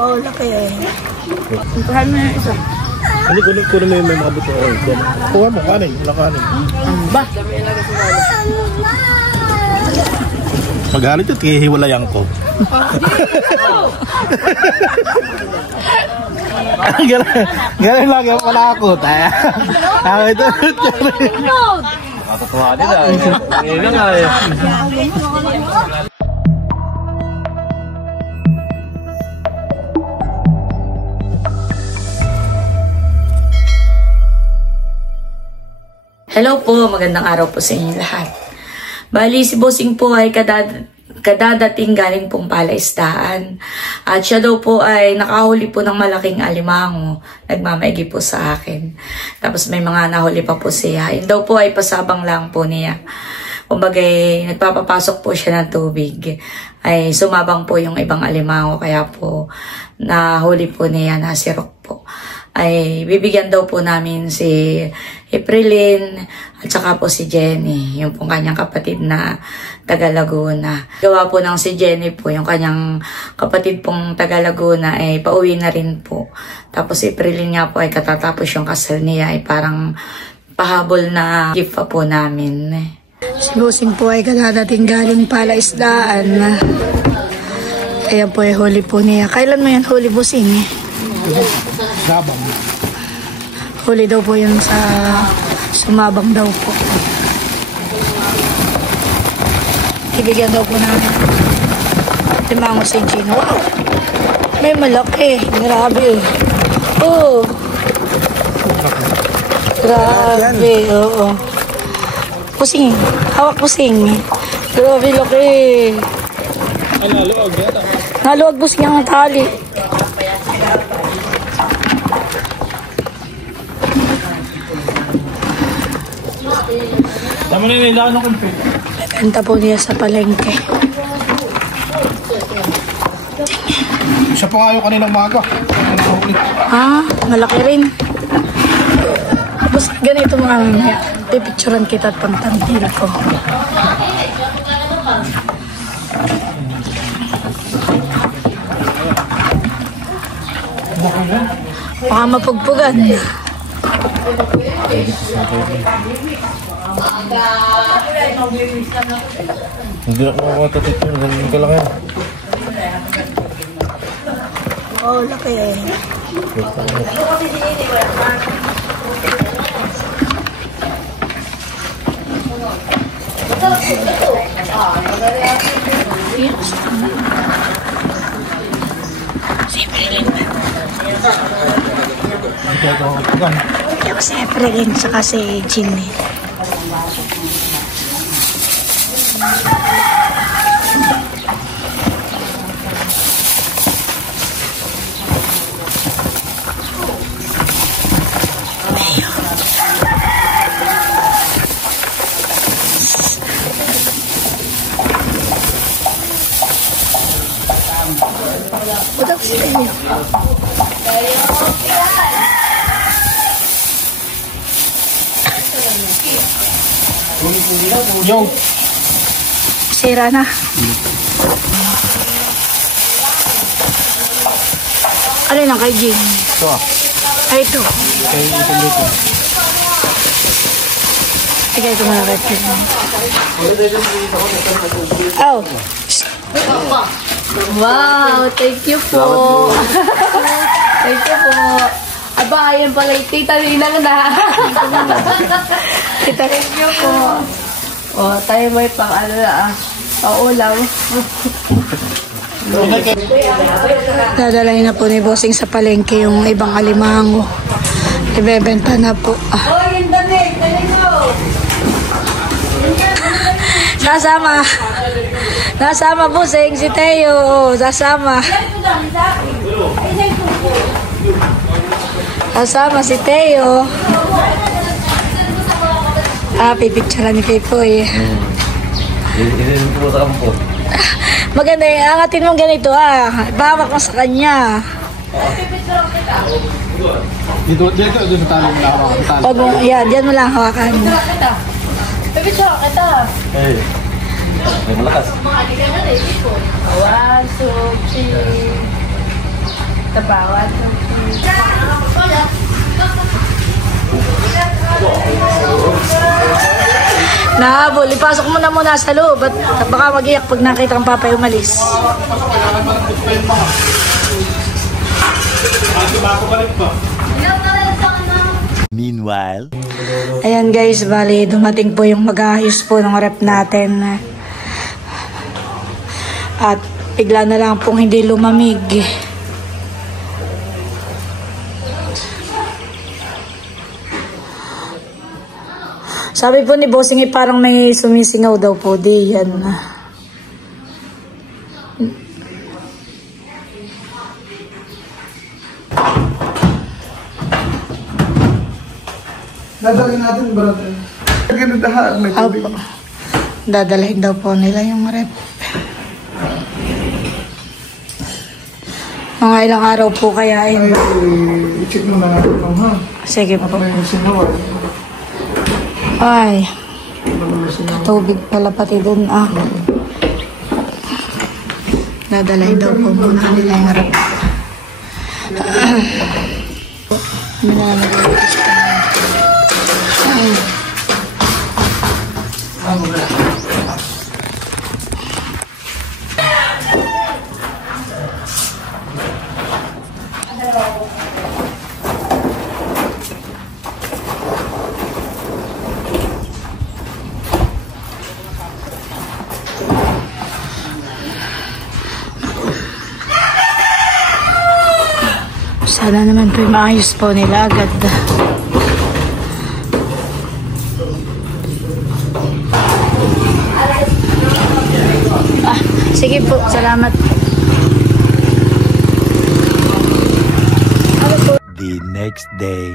Oh, laki eh. Kuhaan mo yung isa. Hindi, kunin mo yung may mga buto. Kuha mo, kanin. Wala kanin. Ba? Magalit ito, hihiwalayan ko. Galing lang yung malakot. Ito. Nakakatuwa nila. Ngayon lang nga eh. Hello po, magandang araw po sa inyo lahat. Bali, si Bossing po ay kadadating galing pong palaisdaan. At siya daw po ay nakahuli po ng malaking alimango. Nagmamaigi po sa akin. Tapos may mga nahuli pa po siya. Yun daw po ay pasabang lang po niya. Kumbaga, nagpapapasok po siya ng tubig. Ay sumabang po yung ibang alimango. Kaya po, nahuli po niya na sirok po. Ay bibigyan daw po namin si Aprilyn at saka po si Jenny, yung pong kanyang kapatid na taga Laguna. Gawa po ng si Jenny po, yung kanyang kapatid pong taga Laguna ay pauwi na rin po. Tapos si Aprilyn nga po ay katatapos yung kasal niya ay parang pahabol na gift pa po namin. Si Bossing po ay kadadating galing palaisdaan. Kaya po ay huli po niya. Kailan mo yan huli, Bossing? Sabang. Huli daw po yun sa sumabang daw po. Ibigyan daw po namin. Limango si Gino. Wow! May malaki. Grabe. Oh! Grabe. Oo. Pusing. Hawak pusing. Grabe laki. Naluwag yan. Naluwag pusing ang tali. Tama na yung ilaan ng kumpi. Benta po niya sa palengke. Siya pa kayo kaninang maga. Ah, malaki rin. Tapos ganito mga mamaya. Pipicturan kita at pangtantil ko. Baka mapugpugan. Hindi na ako matatik yun. Ganun ka lang yan. Oh, laki eh. Si Aprilyn saka si Ginny. Udah sini. Yo! Sira na. Ano lang kay Jim? Ito ah. Ay, ito. Kaya ito dito. Sige, ito muna kay Jim. Oh. Wow, thank you po. Thank you po. Aba, ayan pala, tita Ninang na. Tita, thank you po. O, tayo may pang ano na paulam. Dadalhin na po ni Bossing sa palengke yung ibang alimango. Ibebenta na po. Sasama. Nasama Bossing si Teo. Sasama. Kasama si Teo. Pipicturean ni Pepoy. Hindi po sa kampo. Maganda yung angatin mong ganito Ibawak mo sa kanya. Dito sa talo mo lang hawakan. Pag mo, yan, diyan mo lang hawakan. Pipicture kita. Eh. May malakas. One, two, three. Tabawat. Nahabol, ipasok mo na muna sa loob at baka mag-iyak pag nakita kang papay umalis. Meanwhile, Ayan guys, bali dumating po yung mag-aayos po ng rep natin. At bigla na lang pong hindi lumamig. Sabi po ni Bossing parang may sumisingaw daw po diyan. Dadalhin natin, brother. Ganun may tubig. Opo. Dadalhin daw po nila yung rep. Mga ilang araw po kaya yun. I-check mo na natin ha. Sige po. May sinawa. Ay, tubig pala pati dun Dadalhin daw po muna nila yung rep. Sana naman po maayos po nila agad. Sige po, salamat. the next day.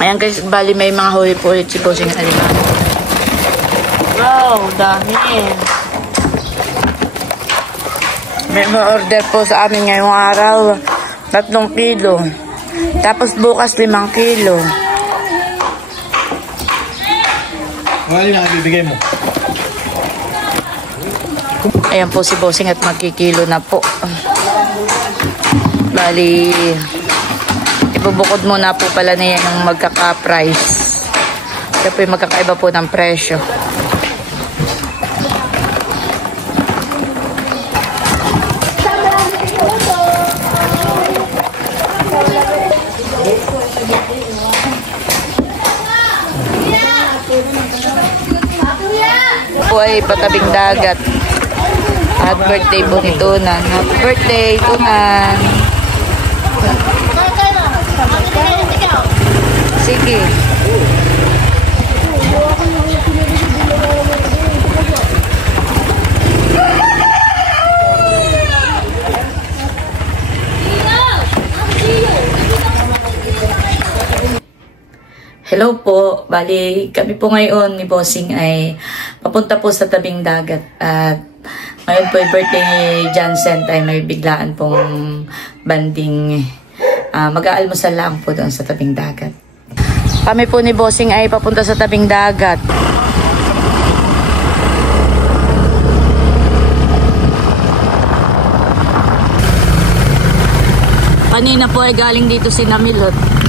Ayan guys, bali may mga huli po ulit si Bossing Alimango. Wow, dami. May ma-order po sa amin ngayong araw. 3 kilo. Tapos bukas 5 kilo. Wala yung nakabibigay mo. Ayan po si Bossing at magkikilo na po. Bali, ibubukod muna po pala niya yung magkaka-price. Kaya po yung magkakaiba po ng presyo. Po ay patabing dagat. At birthday po ni Tunan. Happy birthday, Tunan. Sige. Hello po. Bali, kami po ngayon ni Bossing ay papunta po sa tabing dagat. At ngayon po yung birthday ni Jansen ay may biglaan pong banding. Mag-aalmusal lang po doon sa tabing dagat. Kami po ni Bossing ay papunta sa tabing dagat. Kanina po ay galing dito si Namilot.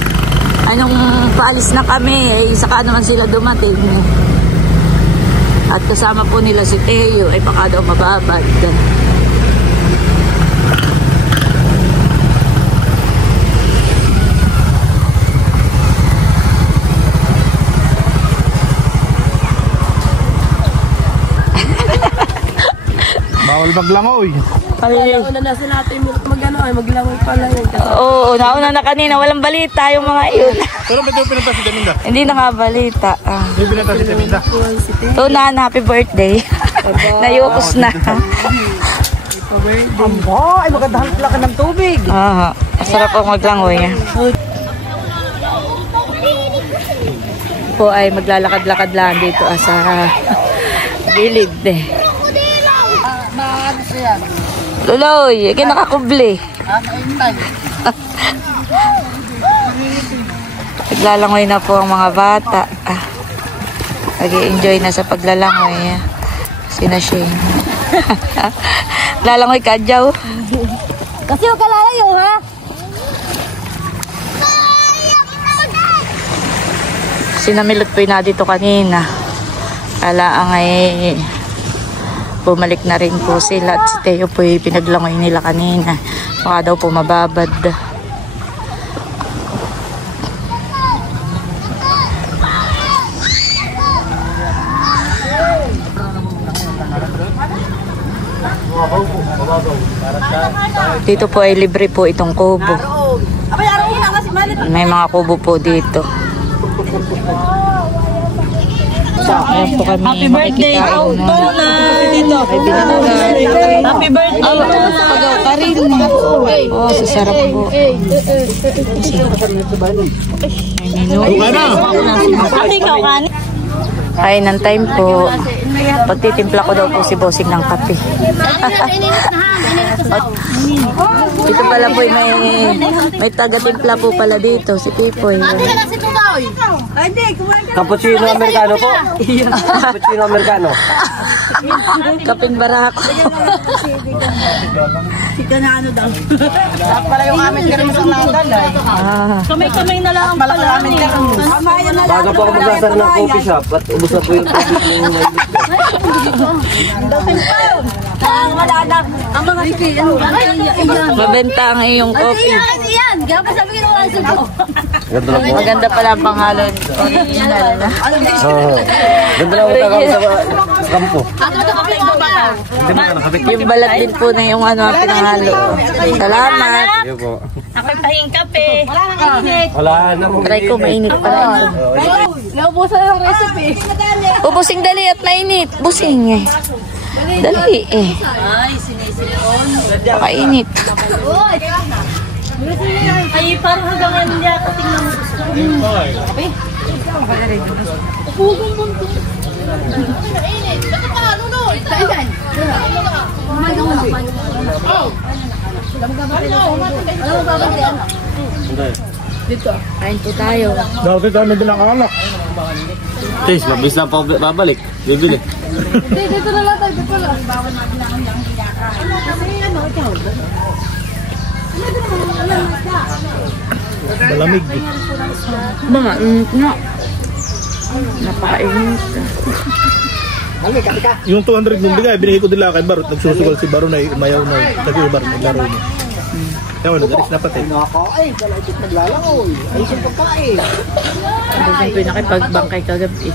Anong paalis na kami, saka naman sila dumating. At kasama po nila si Teo, ay baka daw mababad. Bawal maglangoy. Una na sa natin maglangoy pala yun. Oo, nauna na kanina, walang balita yung mga yun. Pero ba't yung pinunta si Daminda? Hindi nakabalita. Hindi pinunta si Daminda. Tunan, happy birthday. Nayukos na. Amba, ay magandang plaka ng tubig. Masarap po maglangoy. Po ay maglalakad-lakad lang dito sa gilid. Luloy, kinakakubli. Naglalangoy na po ang mga bata. Nag-i-enjoy na sa paglalangoy. Sina Shane. Lalangoy ka, Jaw. Kasi huwag ka lalayo, ha? Sinamilot po na dito kanina. Ala ay bumalik na rin po sila at si Teo po pinaglangoy nila kanina. Baka daw po mababad. Dito po ay libre po itong kubo. May mga kubo po dito. Ayan po kami. Happy birthday! Happy birthday! Pagaw ka rin. Oh, sasarap po. Kainan time po. Pagtitimpla ko daw po si Bossing ng kape. Dito pala po may taga-timpla po pala dito. Si Pipoy. Cappuccino Americano po. Cappuccino Americano. Kaping barako. Para yung amin ka rin sa langan. Kamay-kamay na lang ang pala. Bago po ako maglasar ng coffee shop at ubos na po yung coffee ng Ang mga Mabenta ang iyong coffee. yan. Gano'n pa sabihin mo ang sugo. Maganda pala ang pangalan. Original na. Ganda lang utang ako sa kampo. Ato ito ka mo ba? Yung balat din po na yung ano, pinahalo. Salamat. Iyo po. Ako'y pahing kape. Wala nang init. Wala na po. Try ko, mainit pala ito. Naubusan yung recipe. Busing dali at mainit. Busing eh. Dali eh. Ay, sinisilion. Pakainit. Ay, parang hanggang ano niya ako tingnan mo gusto. Upugong bunto. Mainit. Ba't pa? Ano? Kailan? Kain po tayo. Dati tayo na anak. Tis, mabis na po babalik. Bibili. Dito na lang tayo. Dito lang. Malamig. Mga na. Napakainit. Yung 200 mong bigay, binigay ko nila kay Barot. Nagsusugal si Barot na mayaw na. Kasi yung Barot naglaro niya. Kaya nag-alis na pati. Busing po yung nakipagbangkay kagabi.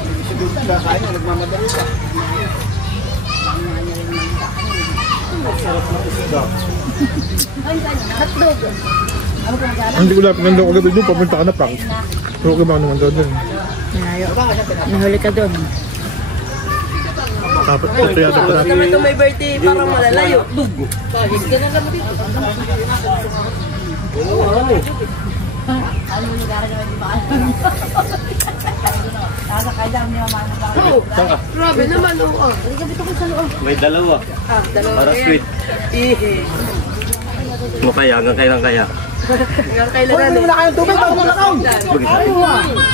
Hindi ko lang pinanda ko agad doon. Papunta ka na prank. Pero okay ba naman daw doon? Nahuli ka doon. Tapos ito yata ko natin. Ito may birthday parang malalayo. Dugo. Grabe naman, oo. May dalawa. Para sweet. Makaya, hanggang kailan kaya? Hanggang kailan na. Wala kayong tubig, baka malakaw.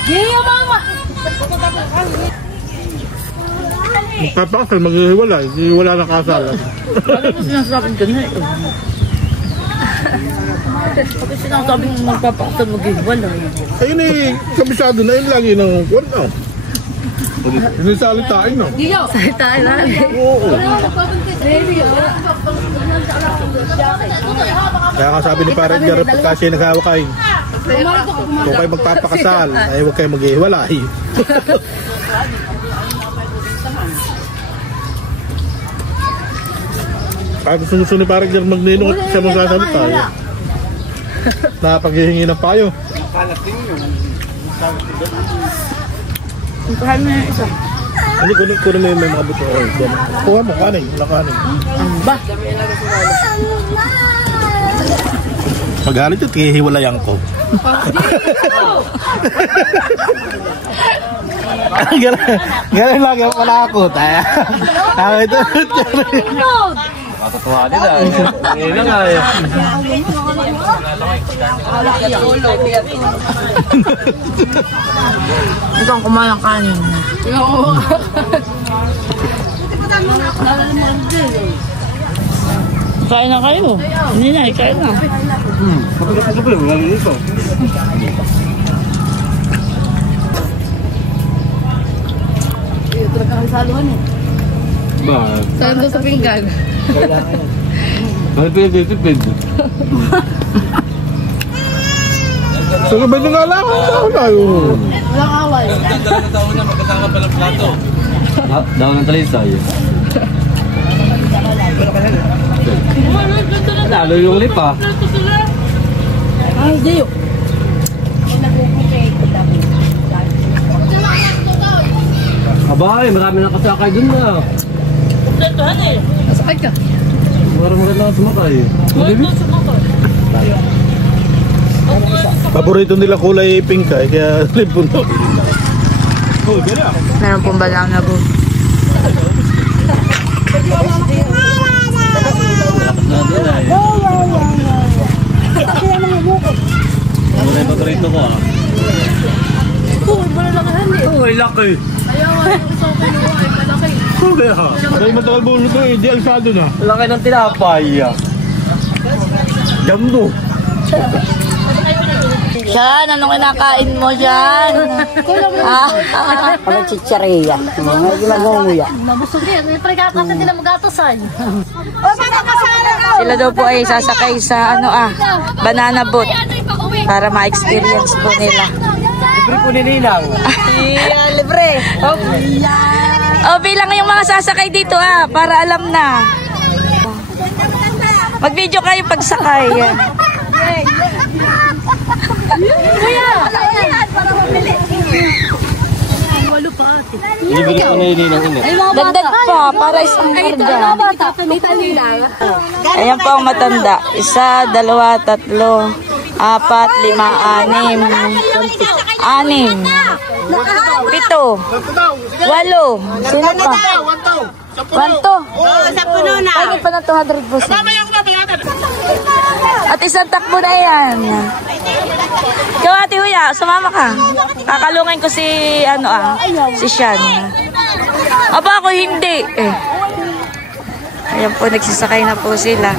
Giyo, mama. Magpapakasal, maghihiwalay. Hindi wala na kasal. Ano mo sinasabing ka na eh? Pag sinasabing magpapakasal maghihiwalay. Ayun eh, kabisado na yun lagi ng kwan na. Sinisalitain na. Giyo. Salitain na. Oo. Kaya nga sabi ni Parang Garap, pagka siya naghawak kayo, kung kayo magpapakasal, ay huwag kayo maghihiwalay. Kahit gusto ni Parang Garap magninong at siya magsasabi tayo. Napaghihingi ng payo. Kuhan mo yung isa. Hindi, kunin mo yung may mga buto. Kuha mo, kanin. Wala kanin. Ang ba? Magalit ito, hihiwalayan ko. Ganun lang yung malakot. Ito. Matutuwa din ah. Ngayon lang ah. Ikaw kumain ng kanin. Kain na kayo. Hindi na, kain na. Pagkakasya pa lang, lalo dito. Ba? Saan doon sa pinggan? Ano pinag-tipid? So, ba nyo nga lang? Walang away. Daw ng talisay. Lalo yung lipa. Ay, Diyo. Abay, marami na kasakay dun na. Kompletuhan eh. Nasakay ka. Marami na sumakay. Paborito nila kulay pink eh, kaya lipuno. Oh, gala. Meron pong balang na po. Ano na yung paborito ko ah? Uy, laki! Kulay ha. Dahil matagal bulo ito eh, di alsado na. Laki ng tinapay. Jumbo. Siyan, anong kinakain mo dyan? Ano chicharia? Mga ginagawa. Mabusog yan. May pagkakasa nila magatosan. Sila daw po ay sasakay sa banana boat para ma-experience po nila. Libre po nilinang. Libre. Oh, bilang yung mga sasakay dito para alam na. Mag-video kayo pagsakay. Libre po nilinang ina. Dagdag pa para isang karga. Ayan po ang matanda. 1, 2, 3, 4, 5, 6, 6, 7, 8. Sino pa? 1, 2. Ay, pa ng 200 po. At isang takbo na yan. Ikaw, Ate Huya, sumama ka. Kakalungin ko si, si Sean. Aba, ako hindi. Ayan po, nagsasakay na po sila.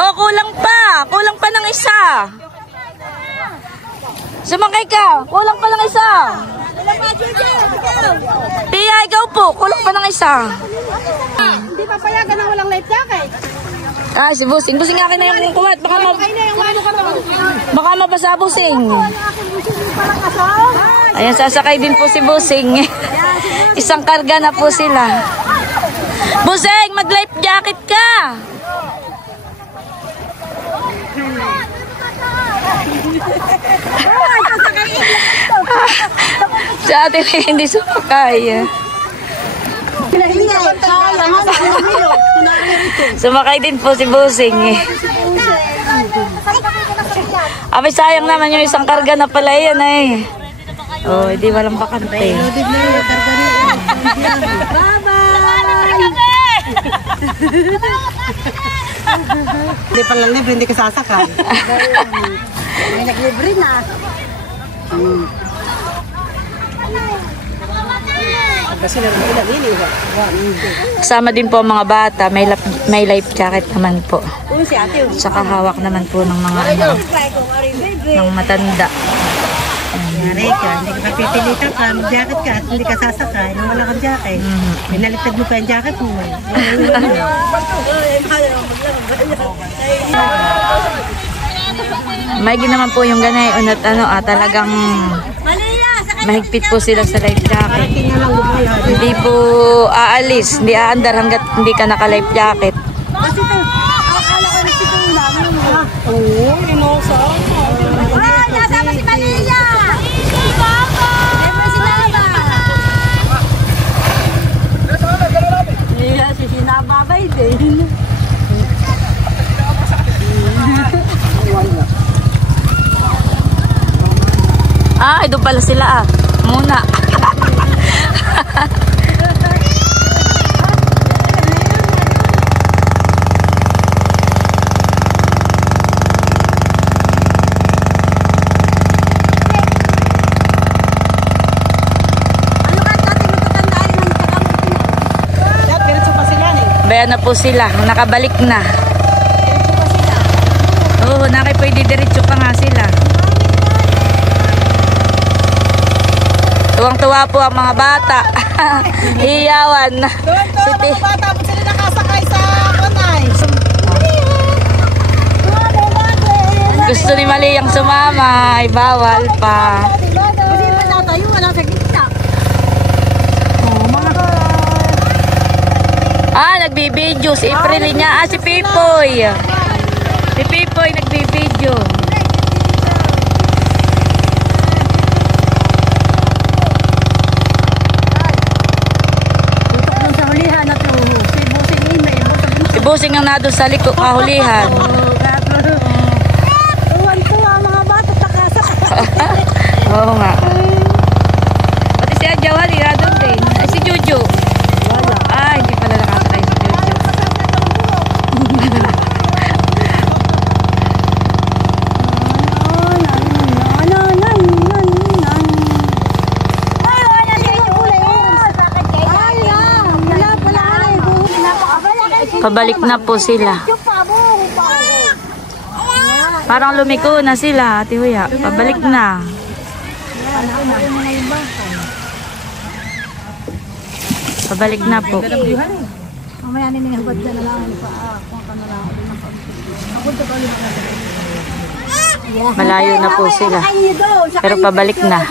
Oh, kulang pa. Kulang pa ng isa. Sumakay ka. Kulang pa ng isa. Tia, ikaw po. Kulang pa ng isa. Hindi papayagan na walang life jacket. Si Busing. Busing akin na yung kuwat. Baka mabasa, Busing. Ayan, sasakay din po si Busing. Isang karga na po sila. Busing, mag-life jacket ka. Si Ate hindi sumakay. Sumakay din po si Busing. Abay, sayang naman yung isang karga na pala yan eh. Oh, hindi walang bakante. Hindi pa lang libre, hindi ka sasakay. May naglibre na. Kasama din po ang mga bata. May life jacket naman po. Saka hawak naman po ng mga ng matanda. Nangyari ka, hindi ka papipilitan ka, mag-jacket ka at hindi ka sasakay nung wala kang jacket. Pinaliktad mo pa yung jacket mo. May naman po yung ganay. Unat talagang mahigpit po sila sa life jacket. Hindi po aalis, hindi aandar hanggat hindi ka naka-life jacket. Oo, inosa. Ay, nasama si Malia! Si sinababay din. Doon pala sila muna. Bayan na po sila. Nakabalik na. Oo, pwede diretso pa nga sila. Tuwang-tuwa po ang mga bata. Iyawan. Tuwang-tuwa mga bata. Kung sila nakasakay sa kanay. Gusto ni Maliyang sumama. Ay, bawal pa. Kasi pa natayo, wala sa gitna. Nagbibideo. Si April niya. Si Pipoy. Si Pipoy nagbibideo. Si Busing ang nado sa liko kahulihan. Tuwan-tuwa mga bata nakasakay. Oo nga. Pati si Adjawa, di na doon din. Ay, si Juju. Wala. Hindi pala nakasakay si Juju. Pabalik na po sila. Parang lumiko na sila, Ate Huya. Pabalik na. Pabalik na po. Malayo na po sila. Pero pabalik na.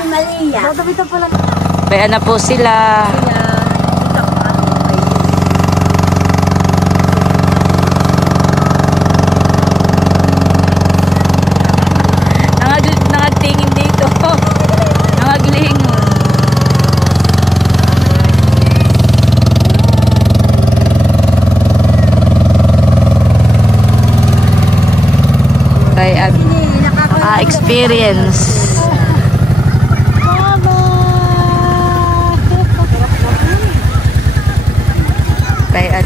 Bayan na po sila. Nangagtingin dito. Nangaglingon. Kaya experience. Kaya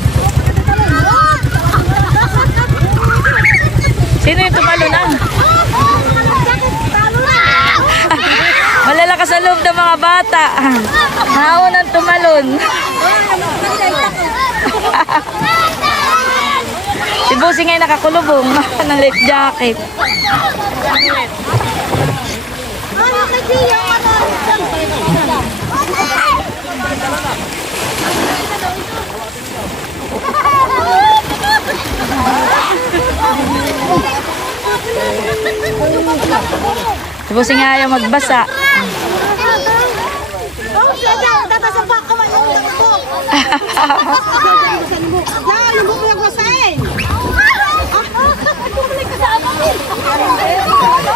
sino yung tumalo na? Malalakas sa loob ng mga bata. Naunang tumalon. Si Busing ay nakakulubong ng life jacket. Si Busing ay ayaw magbasa.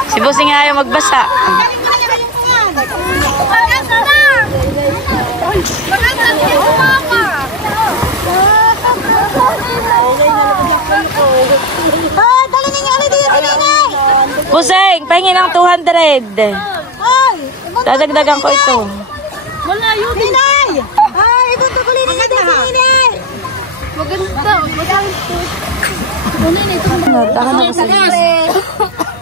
Si Busing ayaw magbasa. Busing, pahingi ng 200. Dadagdagan ko ito. Wala yun. Ninay! Ay, ibang tukulin ninyo dito si Ninay. Maganda.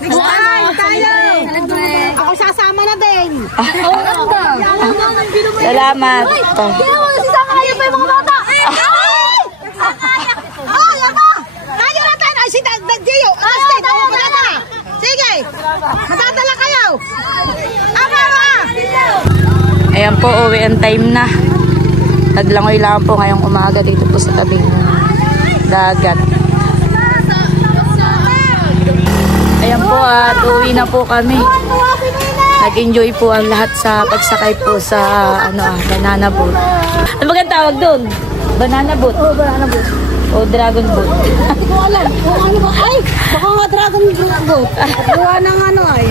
Next time, tayo. Ako sasama na din. Salamat. Sasama kayo pa yung mga bata. Oh, yan mo. Tayo natin. Ay, si Dio. Sige. Matadala kayo. Ayan po, uwi ang time na. Naglangoy lang po ngayong umaga dito po sa tabing dagat. Ayan po at uwi na po kami. Nag-enjoy po ang lahat sa pagsakay po sa banana boat. Ano ba ang tawag doon? Banana boat? Oo, banana boat. O dragon boat. Hindi ko alam. Kung ano ba? Ay, baka nga dragon boat. Gawa ng ay.